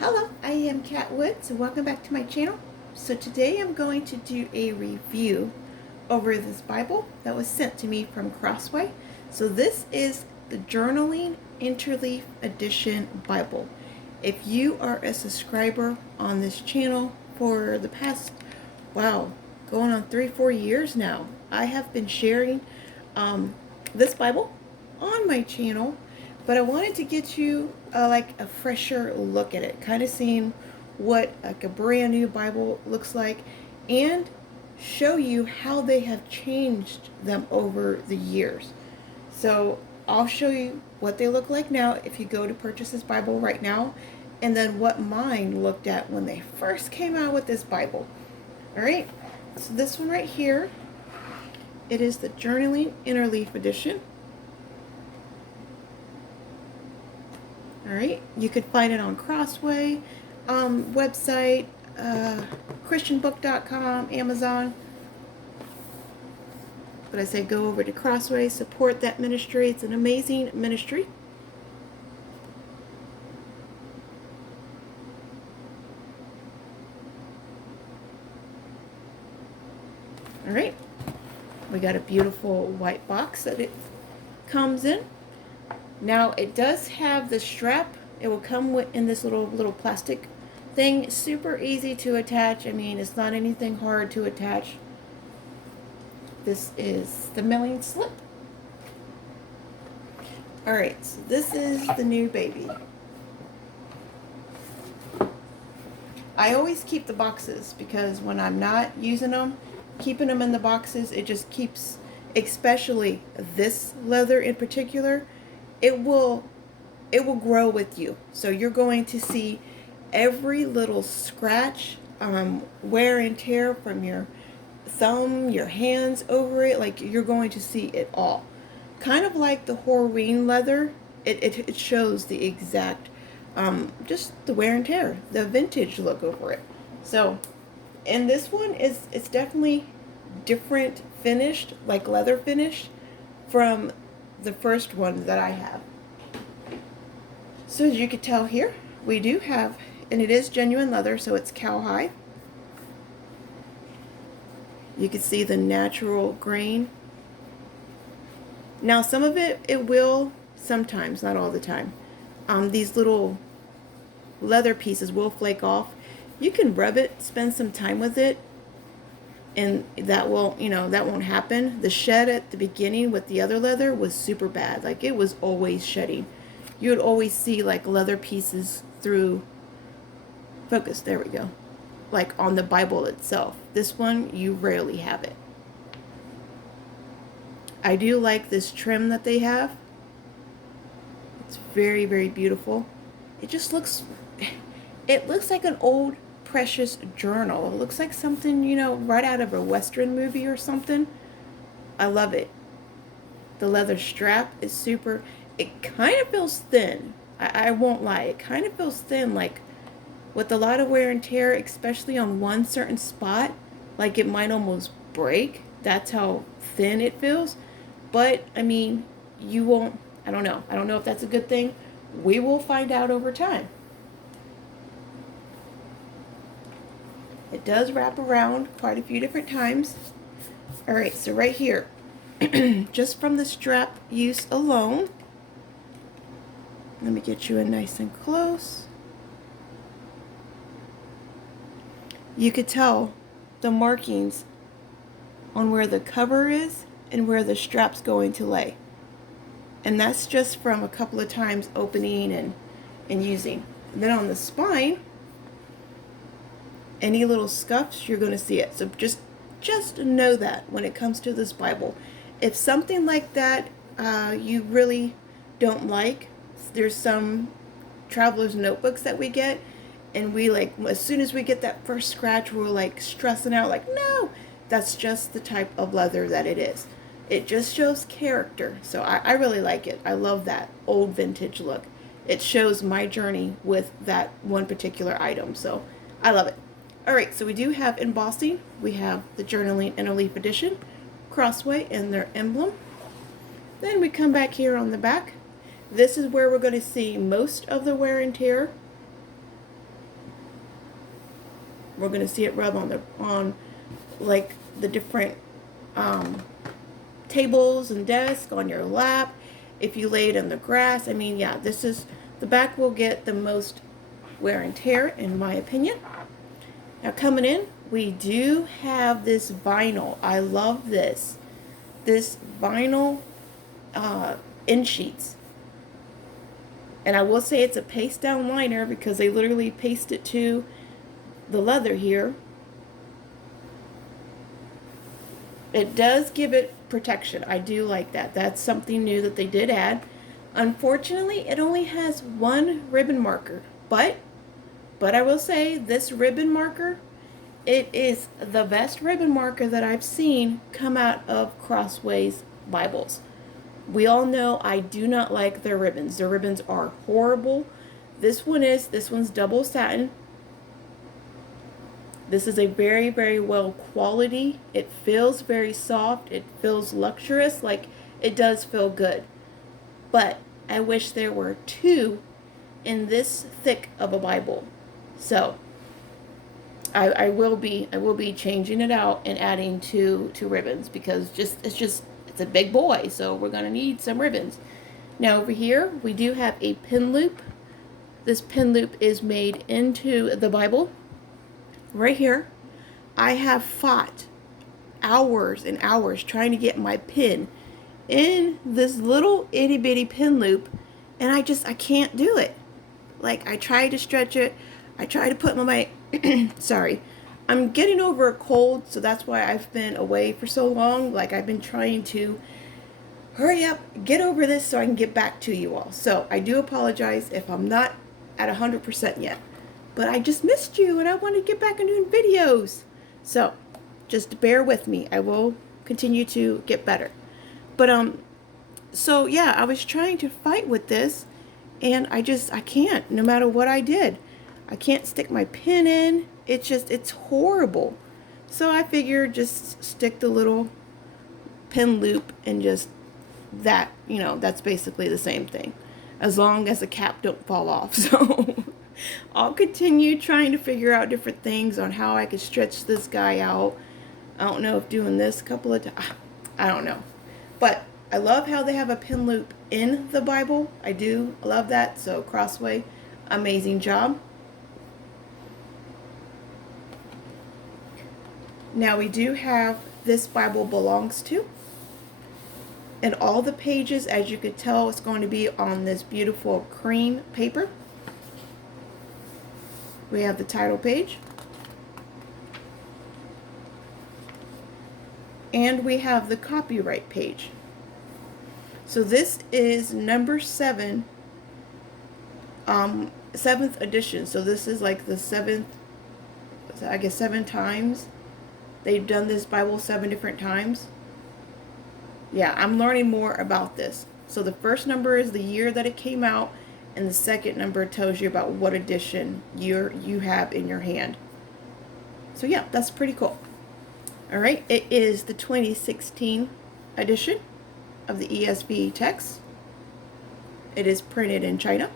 Hello, I am Kat Woods and welcome back to my channel. So today I'm going to do a review over this Bible that was sent to me from Crossway. So this is the Journaling Interleaved Edition Bible. If you are a subscriber on this channel for the past, going on 3-4 years now, I have been sharing this Bible on my channel, but I wanted to get you like a fresher look at it, kind of seeing what like a brand new Bible looks like, and show you how they have changed them over the years. So I'll show you what they look like now if you go to purchase this Bible right now, and then what mine looked at when they first came out with this Bible. All right, so this one right here, it is the Journaling Interleaved Edition. All right, you could find it on Crossway website, christianbook.com, Amazon. But I say go over to Crossway, support that ministry. It's an amazing ministry. All right, we got a beautiful white box that it comes in. Now it does have the strap. It will come in this little plastic thing. Super easy to attach. I mean, it's not anything hard to attach. This is the mailing slip. All right, so this is the new baby. I always keep the boxes because when I'm not using them, keeping them in the boxes, it just keeps, especially this leather in particular, it will grow with you. So you're going to see every little scratch, wear and tear from your thumb, your hands over it. Like, you're going to see it all. Kind of like the Horween leather, it shows the exact, just the wear and tear, the vintage look over it. So, and this one it's definitely different finished, like leather finish, from the first one that I have. So as you can tell here, we do have, and it is genuine leather, so it's cowhide. You can see the natural grain. Now some of it will sometimes, not all the time. These little leather pieces will flake off. You can rub it, spend some time with it, and that will, that won't happen. The shed at the beginning with the other leather was super bad. Like, it was always shedding. You would always see like leather pieces through, focus, there we go, like on the Bible itself. This one, you rarely have it. I do like this trim that they have. It's very, very beautiful. It just looks, it looks like an old precious journal. It looks like something, right out of a Western movie or something. I love it. The leather strap is super, it kind of feels thin. I won't lie. It kind of feels thin, like with a lot of wear and tear, especially on one certain spot, like it might almost break. That's how thin it feels. But, I mean, you won't, I don't know. I don't know if that's a good thing. We will find out over time. It does wrap around quite a few different times. All right, so right here, just from the strap use alone, let me get you in nice and close. You could tell the markings on where the cover is and where the strap's going to lay. And that's just from a couple of times opening and using. And then on the spine, any little scuffs, you're going to see it. So just know that when it comes to this Bible. If something like that you really don't like, there's some traveler's notebooks that we get, and we like, as soon as we get that first scratch, we're like stressing out, like, no, that's just the type of leather that it is. It just shows character. So I really like it. I love that old vintage look. It shows my journey with that one particular item. So I love it. All right, so we do have embossing. We have the Journaling Interleaved Edition, Crossway, and their emblem. Then we come back here on the back. This is where we're going to see most of the wear and tear. We're going to see it rub on like the different tables and desks, on your lap, if you lay it in the grass. I mean, yeah, the back will get the most wear and tear, in my opinion. Now coming in, we do have this vinyl. I love this vinyl end sheets. And I will say it's a paste down liner because they literally paste it to the leather here. It does give it protection. I do like that. That's something new that they did add. Unfortunately, it only has one ribbon marker, but I will say this ribbon marker, it is the best ribbon marker that I've seen come out of Crossway's Bibles. We all know I do not like their ribbons. Their ribbons are horrible. This one's double satin. This is a very, very well quality. It feels very soft. It feels luxurious. Like, it does feel good. But I wish there were two in this thick of a Bible. So I will be changing it out and adding two ribbons, because it's a big boy, so we're gonna need some ribbons. Now over here we do have a pin loop. This pin loop is made into the Bible. Right here, I have fought hours and hours trying to get my pin in this little itty bitty pin loop, and I can't do it. Like, I try to stretch it, I try to put my sorry, I'm getting over a cold, so that's why I've been away for so long. Like, I've been trying to hurry up, get over this so I can get back to you all. So I do apologize if I'm not at 100% yet, but I just missed you and I want to get back and doing videos. So just bear with me. I will continue to get better. But so yeah, I was trying to fight with this, and I can't. No matter what I did, I can't stick my pin in. It's horrible. So I figured just stick the little pin loop and just that, that's basically the same thing, as long as the cap don't fall off. So I'll continue trying to figure out different things on how I could stretch this guy out. I don't know if doing this a couple of times, I don't know. But I love how they have a pin loop in the Bible. I do love that. So Crossway, amazing job. Now we do have This Bible Belongs To. And all the pages, as you could tell, it's going to be on this beautiful cream paper. We have the title page. And we have the copyright page. So this is number 7, 7th edition. So this is like the 7th, I guess 7 times. They've done this Bible 7 different times. Yeah, I'm learning more about this. So the first number is the year that it came out, and the second number tells you about what edition you have in your hand. So yeah, that's pretty cool. Alright, it is the 2016 edition of the ESV text. It is printed in China.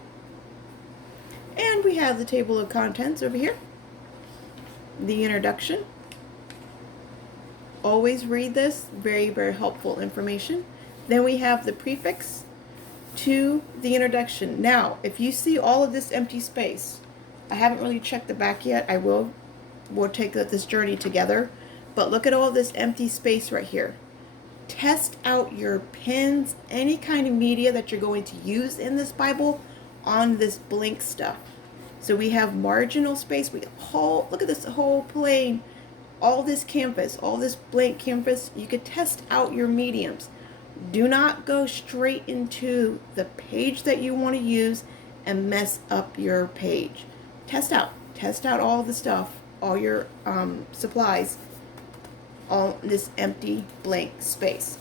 And we have the table of contents over here. The introduction. Always read this. Very, very helpful information. Then we have the prefix to the introduction. Now, if you see all of this empty space, I haven't really checked the back yet. We'll take this journey together. But look at all this empty space right here. Test out your pens, any kind of media that you're going to use in this Bible on this blank stuff. So we have marginal space. We have look at this whole plane. All this canvas, all this blank canvas. You could test out your mediums. Do not go straight into the page that you want to use and mess up your page. Test out all the stuff, all your supplies, all this empty blank space.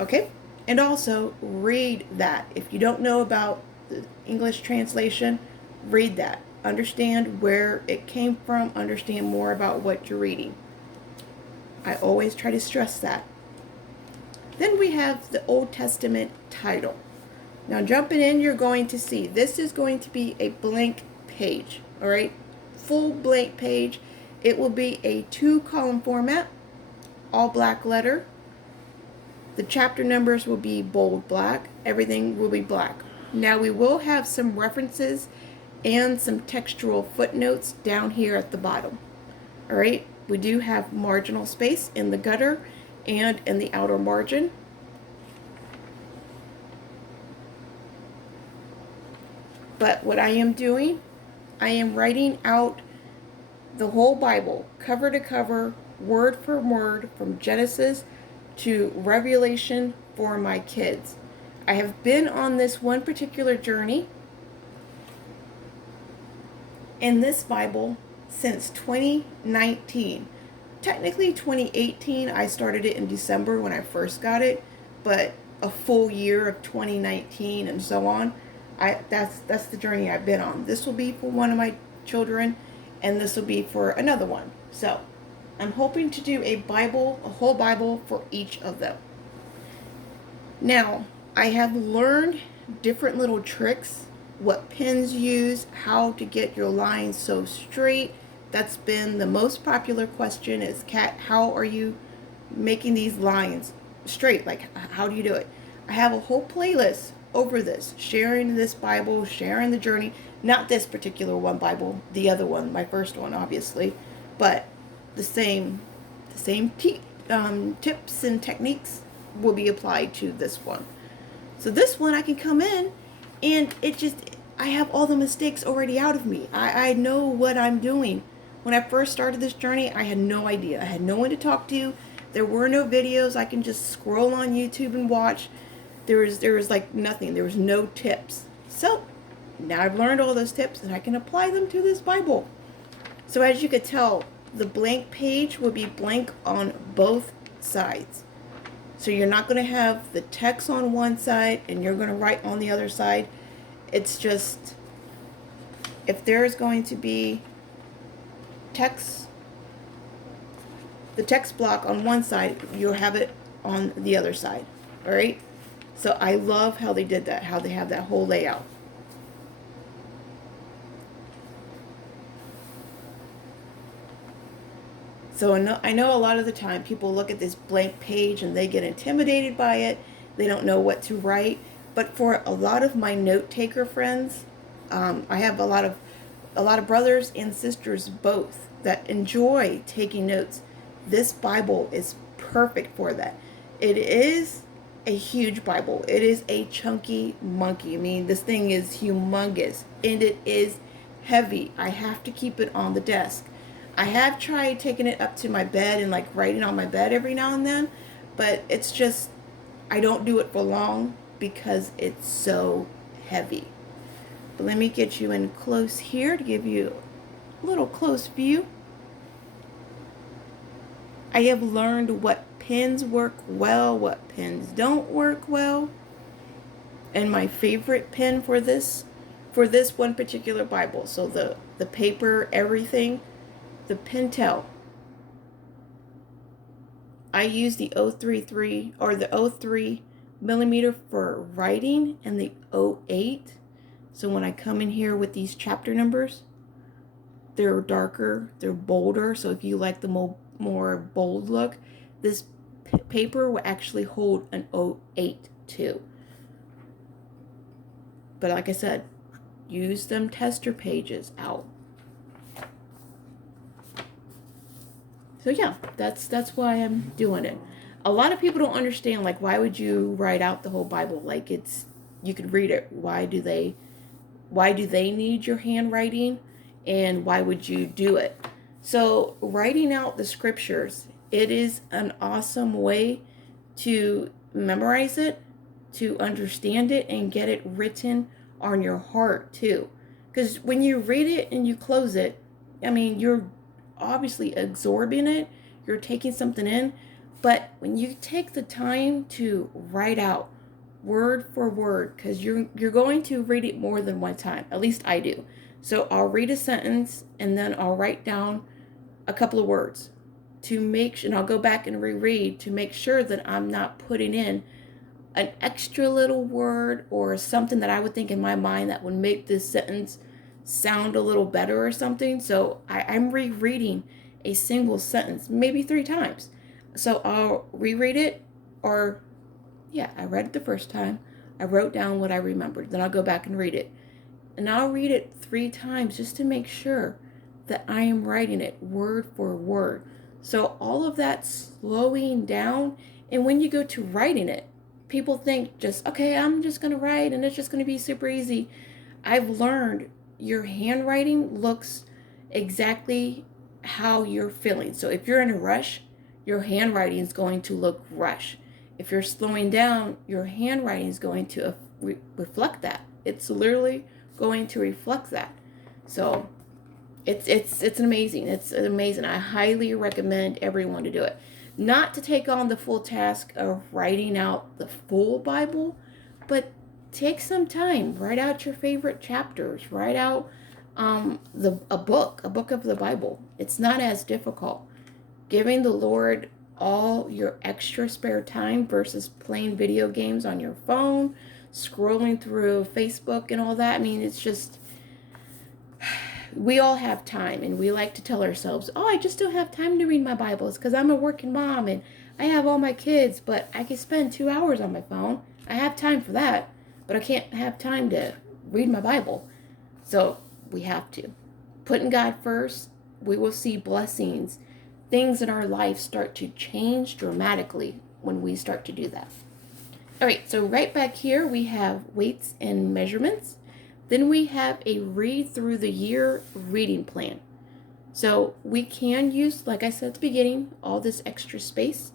Okay? And also read that. If you don't know about the English translation, read that. Understand where it came from. Understand more about what you're reading. I always try to stress that. Then we have the Old Testament title. Now jumping in, you're going to see this is going to be a blank page. Alright? full blank page. It will be a 2-column format, all black letter. The chapter numbers will be bold black. Everything will be black. Now we will have some references and some textual footnotes down here at the bottom. All right, we do have marginal space in the gutter and in the outer margin. But what I am doing, I am writing out the whole Bible, cover to cover, word for word, from Genesis to Revelation for my kids. I have been on this one particular journey in this Bible since 2019. Technically 2018, I started it in December when I first got it, but a full year of 2019 and so on. That's the journey I've been on. This will be for one of my children, and this will be for another one. So I'm hoping to do a whole Bible for each of them. Now, I have learned different little tricks, what pens use, how to get your lines so straight. That's been the most popular question is, Kat, how are you making these lines straight? Like, how do you do it? I have a whole playlist over this, sharing this Bible, sharing the journey. Not this particular one Bible, the other one, my first one, obviously, but the same tips and techniques will be applied to this one. So this one, I can come in, and I have all the mistakes already out of me. I know what I'm doing. When I first started this journey, I had no idea. I had no one to talk to. There were no videos I can just scroll on YouTube and watch. There was like nothing. There was no tips. So now I've learned all those tips, and I can apply them to this Bible. So as you could tell, the blank page will be blank on both sides. So you're not going to have the text on one side and you're going to write on the other side. It's just, if there's going to be text, the text block on one side, you'll have it on the other side. All right? So I love how they did that, how they have that whole layout. So I know a lot of the time people look at this blank page and they get intimidated by it. They don't know what to write. But for a lot of my note taker friends, I have a lot of brothers and sisters both that enjoy taking notes. This Bible is perfect for that. It is a huge Bible. It is a chunky monkey. I mean, this thing is humongous, and it is heavy. I have to keep it on the desk. I have tried taking it up to my bed and like writing on my bed every now and then, but it's just, I don't do it for long because it's so heavy. But let me get you in close here to give you a little close view. I have learned what pens work well, what pens don't work well. And my favorite pen for this one particular Bible, so the paper, everything, the Pentel. I use the 033 or the 03 millimeter for writing and the 08. So when I come in here with these chapter numbers, they're darker, they're bolder. So if you like the more bold look, this paper will actually hold an 08 too. But like I said, use them tester pages out. So yeah, that's why I'm doing it. A lot of people don't understand, like, why would you write out the whole Bible? Like, you could read it. Why do they need your handwriting, and why would you do it? So writing out the scriptures, it is an awesome way to memorize it, to understand it, and get it written on your heart too. Because when you read it and you close it, I mean, you're obviously absorbing it, you're taking something in, but when you take the time to write out word for word, because you're going to read it more than one time, at least I do. So I'll read a sentence and then I'll write down a couple of words to make sure, and I'll go back and reread to make sure that I'm not putting in an extra little word or something that I would think in my mind that would make this sentence sound a little better or something. So I'm rereading a single sentence, maybe 3 times. So I'll reread it, or yeah, I read it the first time. I wrote down what I remembered. Then I'll go back and read it. And I'll read it 3 times just to make sure that I am writing it word for word. So all of that slowing down, and when you go to writing it, people think just, okay, I'm just going to write and it's just going to be super easy. I've learned your handwriting looks exactly how you're feeling. So if you're in a rush, your handwriting is going to look rush. If you're slowing down, your handwriting is going to reflect that. It's literally going to reflect that. So it's amazing. It's amazing. I highly recommend everyone to do it. Not to take on the full task of writing out the full Bible, but take some time. Write out your favorite chapters. Write out a book of the Bible. It's not as difficult. Giving the Lord all your extra spare time versus playing video games on your phone, scrolling through Facebook and all that. I mean, it's just, we all have time, and we like to tell ourselves, oh, I just don't have time to read my Bible. It's because I'm a working mom and I have all my kids, but I can spend 2 hours on my phone. I have time for that, but I can't have time to read my Bible. So we have to. Putting God first, we will see blessings. Things in our life start to change dramatically when we start to do that. All right, so right back here we have weights and measurements. Then we have a read through the year reading plan. So we can use, like I said at the beginning, all this extra space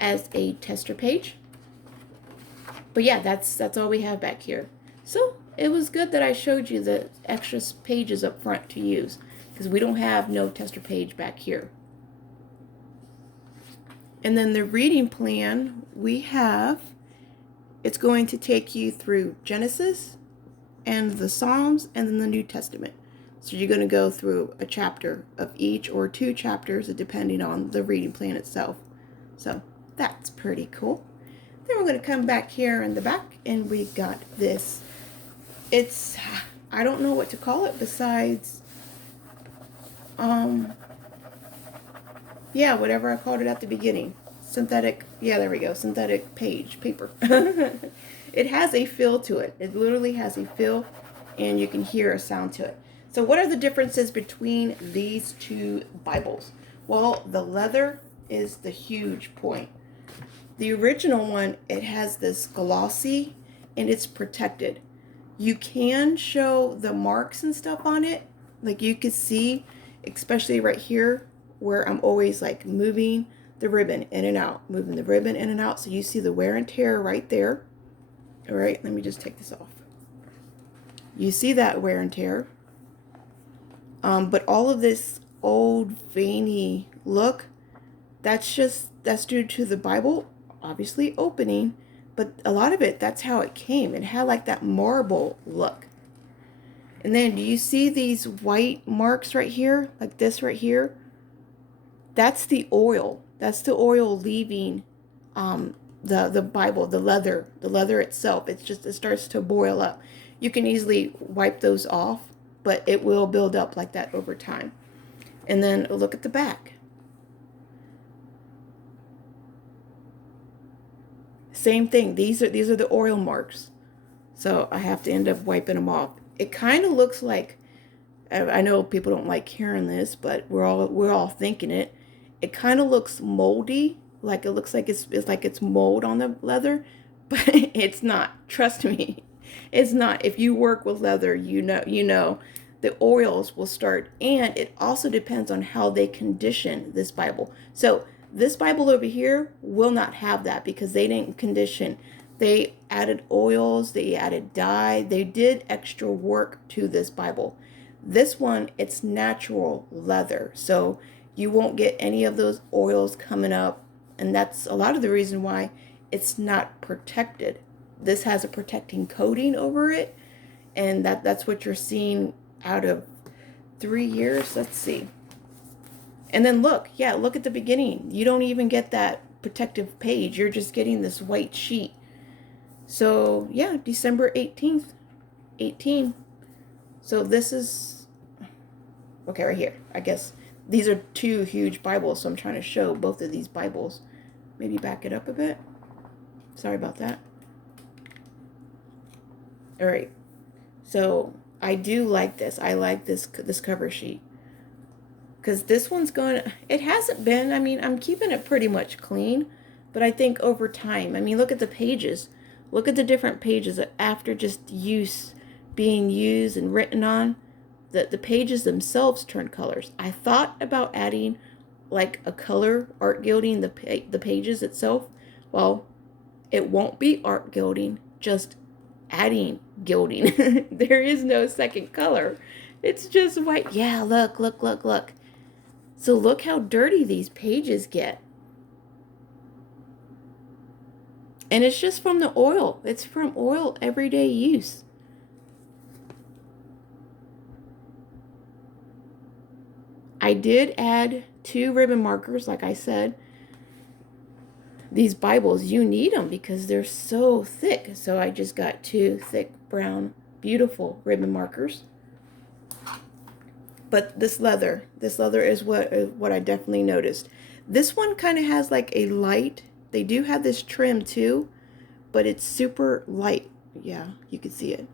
as a tester page. But yeah, that's all we have back here. So it was good that I showed you the extra pages up front to use, because we don't have no tester page back here. And then the reading plan we have, it's going to take you through Genesis and the Psalms and then the New Testament. So you're going to go through a chapter of each, or 2 chapters depending on the reading plan itself. So that's pretty cool. Then we're going to come back here in the back, and we got this. It's, I don't know what to call it besides, yeah, whatever I called it at the beginning. Synthetic, yeah, there we go. Synthetic paper. It has a feel to it. It literally has a feel, and you can hear a sound to it. So what are the differences between these 2 Bibles? Well, the leather is the huge point. The original one, it has this glossy, and it's protected. You can show the marks and stuff on it. Like you could see, especially right here, where I'm always like moving the ribbon in and out, moving the ribbon in and out. So you see the wear and tear right there. All right, let me just take this off. You see that wear and tear. But all of this old veiny look, that's due to the Bible, obviously opening, but a lot of it, that's how it came. It had like that marble look. And then do you see these white marks right here, like this right here? That's the oil. That's the oil leaving the Bible, the leather itself. It starts to boil up. You can easily wipe those off, but it will build up like that over time. And then look at the back. Same thing. These are the oil marks. So I have to end up wiping them off. It kind of looks like, I know people don't like hearing this, but we're all thinking it. It kind of looks moldy, like it looks like it's mold on the leather, but it's not. Trust me, it's not. If you work with leather, you know the oils will start, and it also depends on how they condition this Bible. So this Bible over here will not have that because they didn't condition. They added oils, they added dye, they did extra work to this Bible. This one, it's natural leather, so you won't get any of those oils coming up, and that's a lot of the reason why it's not protected. This has a protecting coating over it, and that's what you're seeing out of 3 years. Let's see. And then look at the beginning. You don't even get that protective page. You're just getting this white sheet. So yeah, December 18th, 18. So this is, okay, right here. I guess these are two huge Bibles, so I'm trying to show both of these Bibles. Maybe back it up a bit. Sorry about that. All right. So I do like this. I like this cover sheet. Because this one's going, it hasn't been, I mean, I'm keeping it pretty much clean. But I think over time, I mean, look at the pages. Look at the different pages after just being used and written on. The pages themselves turn colors. I thought about adding like a color art gilding the pages itself. Well, it won't be art gilding, just adding gilding. There is no second color. It's just white. Yeah, look, look, look, look. So look how dirty these pages get. And it's just from the oil. It's from oil everyday use. I did add 2 ribbon markers, like I said. These Bibles, you need them because they're so thick. So I just got 2 thick, brown, beautiful ribbon markers. But this leather is what I definitely noticed. This one kind of has like a light. They do have this trim too, but it's super light. Yeah, you can see it.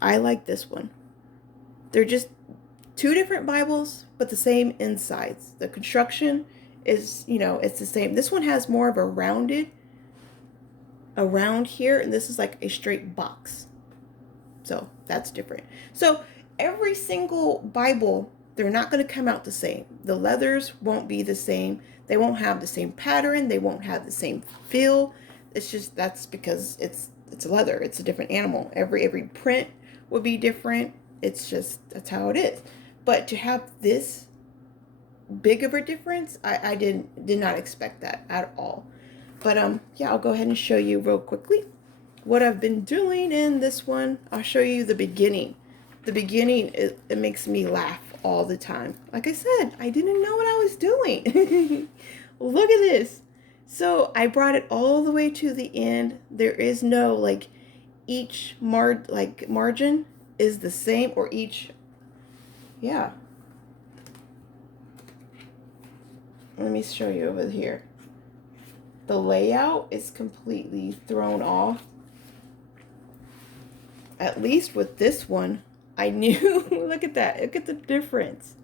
I like this one. They're just 2 different Bibles, but the same insides. The construction is, it's the same. This one has more of a rounded around here, and this is like a straight box. So that's different. So every single Bible, they're not going to come out the same. The leathers won't be the same. They won't have the same pattern. They won't have the same feel. It's just, that's because it's leather. It's a different animal. Every print would be different. It's just, that's how it is. But to have this big of a difference, I did not expect that at all. But yeah, I'll go ahead and show you real quickly what I've been doing in this one. I'll show you the beginning. The beginning, it makes me laugh all the time. Like I said, I didn't know what I was doing. Look at this. So I brought it all the way to the end. There is no like each margin is the same, or each, yeah. Let me show you over here. The layout is completely thrown off. At least with this one, I knew, look at that, look at the difference.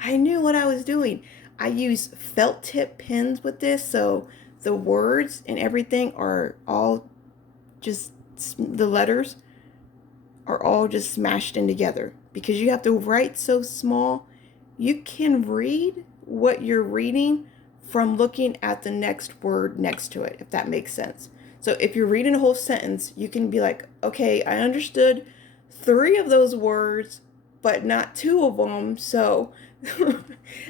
I knew what I was doing. I use felt tip pens with this, so the words and everything are all just, the letters are all just smashed in together. Because you have to write so small, you can read what you're reading from looking at the next word next to it, if that makes sense. So if you're reading a whole sentence, you can be like, okay, I understood 3 of those words, but not 2 of them. So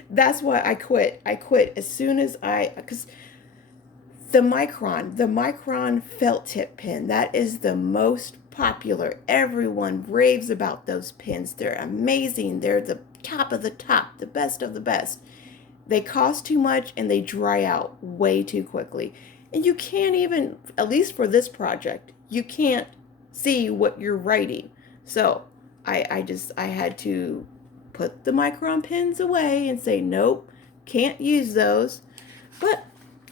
that's why I quit. I quit as soon as because the micron felt tip pen, that is the most popular. Everyone raves about those pens. They're amazing. They're the top of the top, the best of the best. They cost too much and they dry out way too quickly. And you can't even, at least for this project, you can't see what you're writing. So I had to put the micron pens away and say, nope, can't use those. But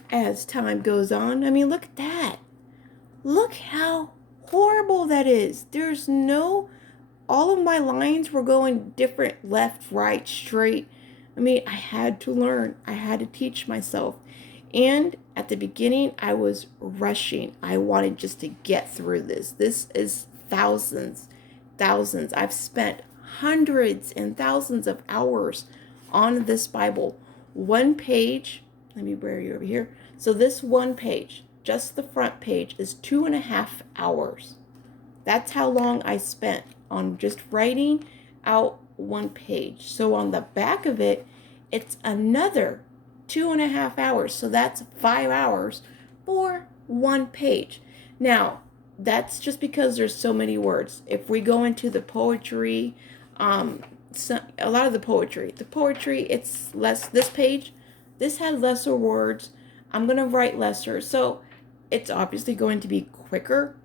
as time goes on, I mean, look at that. Look how horrible that is. There's no, all of my lines were going different, left, right, straight. I mean, I had to learn. I had to teach myself. And at the beginning, I was rushing. I wanted just to get through this. This is thousands. I've spent hundreds and thousands of hours on this Bible. One page, let me bring you over here. So this one page, just the front page, is 2.5 hours. That's how long I spent on just writing out one page. So on the back of it, it's another 2.5 hours. So that's 5 hours for one page. Now, that's just because there's so many words. If we go into the poetry, a lot of the poetry, it's less. This page, this has lesser words. I'm going to write lesser. So it's obviously going to be quicker.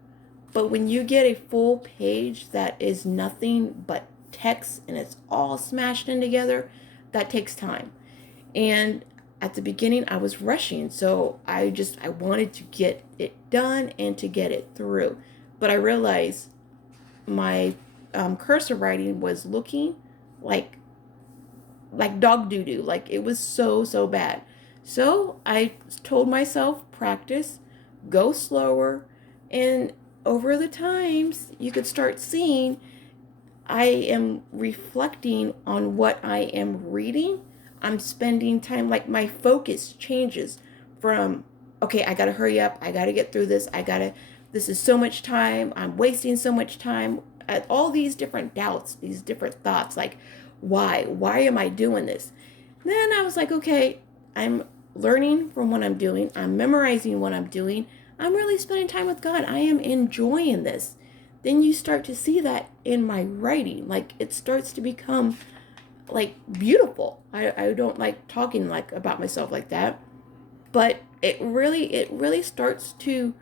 But when you get a full page that is nothing but text and it's all smashed in together, that takes time. And at the beginning, I was rushing, so I wanted to get it done and to get it through. But I realized my cursor writing was looking like dog doo doo. Like it was so bad. So I told myself, practice, go slower, and over the times you could start seeing I am reflecting on what I am reading. I'm spending time, like my focus changes from, okay, I gotta hurry up, I gotta get through this, this is so much time, I'm wasting so much time, at all these different doubts, these different thoughts, like, why am I doing this? Then I was like, okay, I'm learning from what I'm doing, I'm memorizing what I'm doing, I'm really spending time with God, I am enjoying this. Then you start to see that in my writing, like it starts to become like beautiful. I don't like talking like about myself like that, but it really starts to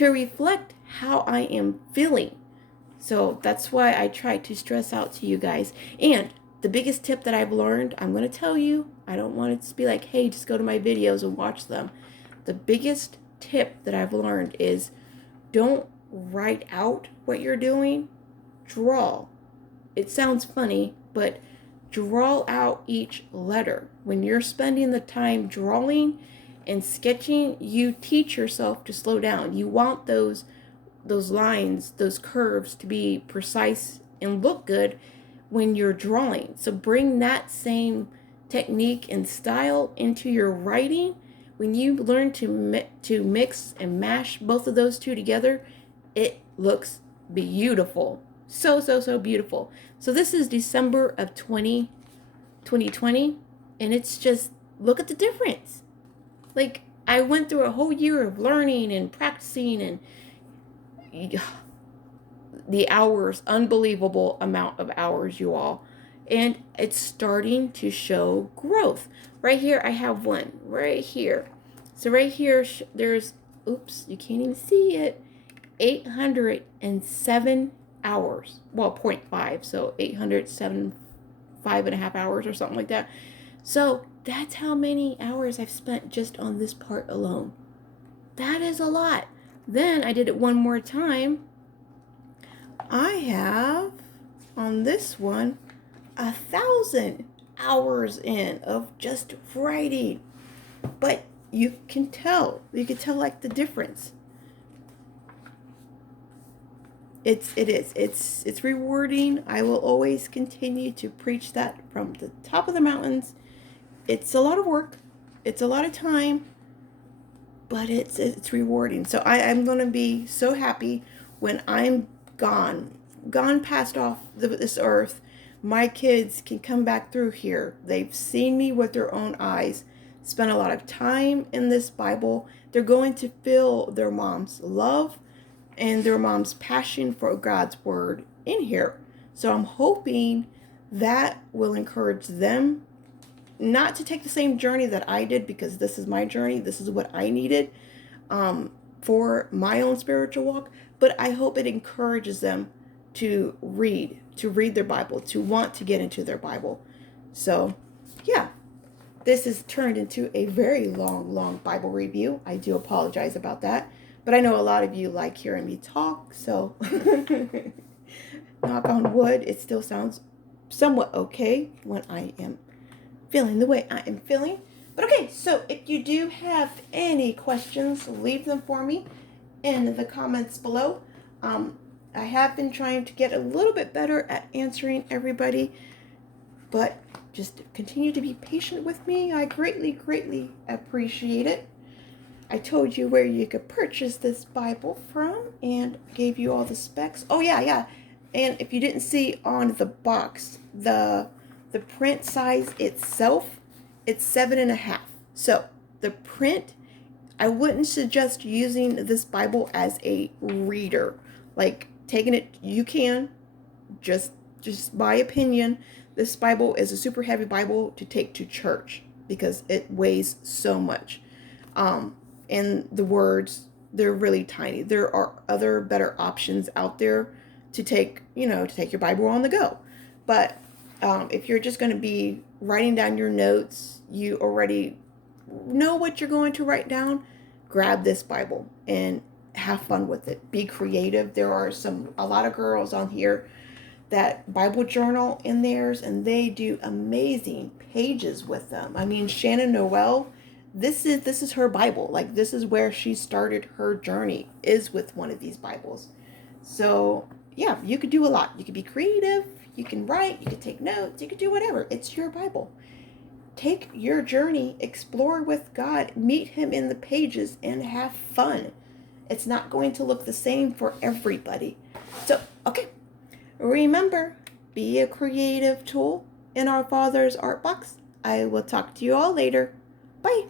reflect how I am feeling. So that's why I try to stress out to you guys. And the biggest tip that I've learned, I'm going to tell you, I don't want it to be like, hey, just go to my videos and watch them. The biggest tip that I've learned is don't write out what you're doing, draw. It sounds funny, but draw out each letter. When you're spending the time drawing and sketching, you teach yourself to slow down. You want those lines, those curves to be precise and look good when you're drawing. So bring that same technique and style into your writing. When you learn to mix and mash both of those two together, it looks beautiful. So beautiful. So this is December of 2020, and it's just, look at the difference. Like, I went through a whole year of learning and practicing, and the hours, unbelievable amount of hours, you all. And it's starting to show growth. Right here, I have one. Right here. So right here, there's, oops, you can't even see it, 807 hours. Well, 0.5, so 807, 5.5 hours or something like that. So that's how many hours I've spent just on this part alone. That is a lot. Then I did it one more time. I have, on this one, 1,000 hours in of just writing. But you can tell like the difference. It's rewarding. I will always continue to preach that from the top of the mountains. It's a lot of work. It's a lot of time, but it's rewarding. So I'm going to be so happy when I'm gone past off this earth. My kids can come back through here. They've seen me with their own eyes, spent a lot of time in this Bible. They're going to feel their mom's love and their mom's passion for God's word in here. So I'm hoping that will encourage them not to take the same journey that I did, because this is my journey. This is what I needed for my own spiritual walk. But I hope it encourages them to read their Bible, to want to get into their Bible. So, yeah, this has turned into a very long Bible review. I do apologize about that. But I know a lot of you like hearing me talk, so knock on wood, it still sounds somewhat okay when I am feeling the way I am feeling. But okay, so if you do have any questions, leave them for me in the comments below. I have been trying to get a little bit better at answering everybody, but just continue to be patient with me. I greatly appreciate it. I told you where you could purchase this Bible from and gave you all the specs. Oh, yeah. And if you didn't see on the box, the print size itself, it's 7.5. So the print, I wouldn't suggest using this Bible as a reader. Like taking it, you can, just my opinion, this Bible is a super heavy Bible to take to church because it weighs so much. And the words, they're really tiny. There are other better options out there to take your Bible on the go. But if you're just going to be writing down your notes, you already know what you're going to write down, grab this Bible and have fun with it. Be creative. There are a lot of girls on here that Bible journal in theirs, and they do amazing pages with them. I mean, Shannon Noel, this is her Bible. Like, this is where she started her journey, is with one of these Bibles. So yeah, you could do a lot. You could be creative, you can write, you could take notes, you could do whatever. It's your Bible. Take your journey, explore with God, meet him in the pages, and have fun. It's not going to look the same for everybody. So, okay, remember, be a creative tool in our Father's art box. I will talk to you all later. Bye.